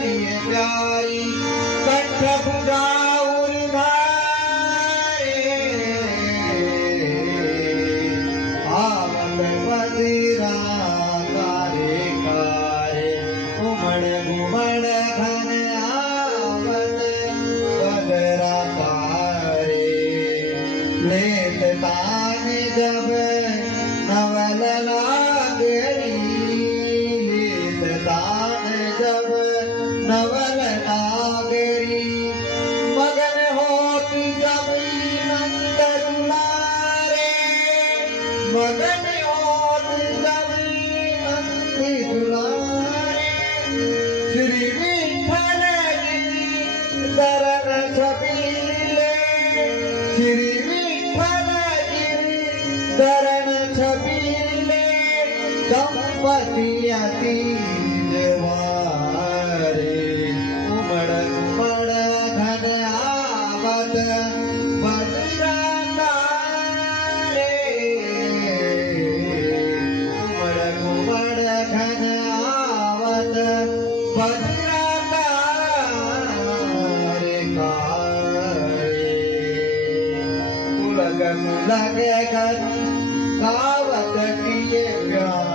दिए प्यारी कंठ पुजाउर धारे आवत बदिरा कारे कारे उमड़ घुमड़ घन आवत बदरा कारे लेत तान जब नवल लागरी लेत तान जब नवल लागरी मगन होती जब नंद दुलारे मगन होती जब नंद दुलारे श्री विठ्ठल गिरी शरण छबीले श्री विठ्ठल गिरी शरण छबीले दंपति अति जवारे उमड़ घुमड़ घन आवत बदरा तारे उमड़ घुमड़ घन आवत बदरा तारे कारे उलग मुलग घन गावत किए प्यार